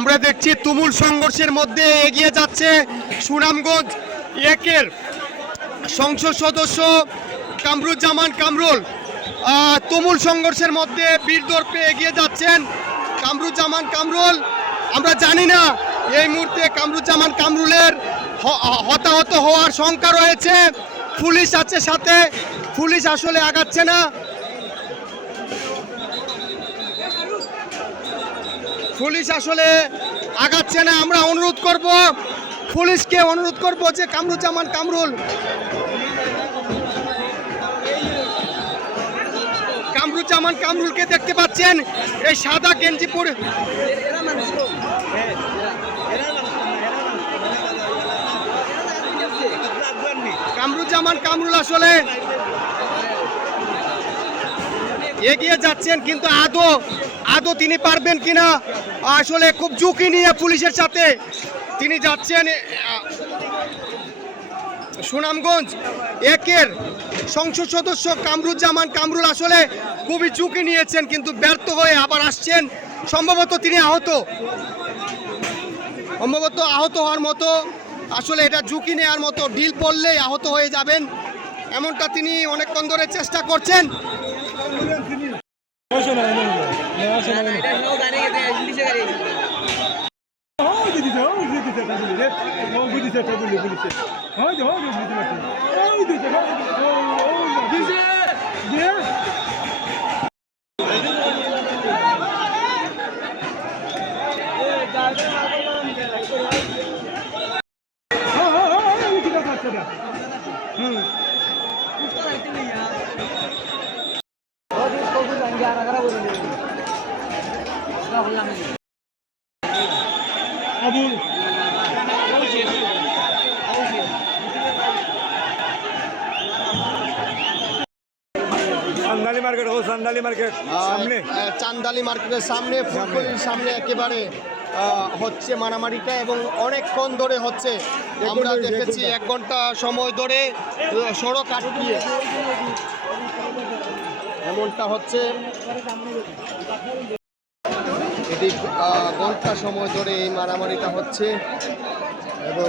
আমরা দেখছি তুমুল সংঘর্ষের মধ্যে এগিয়ে যাচ্ছে সুনামগঞ্জ একের সংসদ সদস্য কামরুজ্জামান কামরুল। তুমুল সংঘর্ষের মধ্যে বীরদর্পে এগিয়ে যাচ্ছেন কামরুজ্জামান কামরুল। আমরা জানি না এই মুহূর্তে কামরুজ্জামান কামরুলের হতাহত হওয়ার শঙ্কা রয়েছে। পুলিশ আছে সাথে, পুলিশ আসলে আগাচ্ছে না। পুলিশ আসলে আগাচ্ছে না। আমরা অনুরোধ করব, পুলিশকে অনুরোধ করব যে কামরুজ্জামান কামরুলকে দেখতে পাচ্ছেন এই সাদা গেঞ্জি পরে। কামরুজ্জামান কামরুল আসলে এগিয়ে যাচ্ছেন, কিন্তু আদৌ তিনি পারবেন কিনা, আসলে খুব ঝুঁকি নিয়ে পুলিশের সাথে তিনি যাচ্ছেন। সুনামগঞ্জ একের সংসদ সদস্য কামরুজ্জামান কামরুল আসলে খুবই ঝুঁকি নিয়েছেন, কিন্তু ব্যর্থ হয়ে আবার আসছেন। সম্ভবত তিনি আহত হওয়ার মতো, আসলে এটা ঝুঁকি নেওয়ার মতো, ডিল পড়লেই আহত হয়ে যাবেন, এমনটা তিনি অনেকক্ষণ ধরে চেষ্টা করছেন। চান্দালি মার্কেটের সামনে, ফুলকলির সামনে একেবারে হচ্ছে মারামারিটা, এবং অনেকক্ষণ ধরে হচ্ছে। আমরা দেখেছি 1 ঘন্টা সময় ধরে সড়ক আটকিয়ে এমনটা হচ্ছে। এদিক ঘন্টা সময় ধরে এই মারামারিটা হচ্ছে, এবং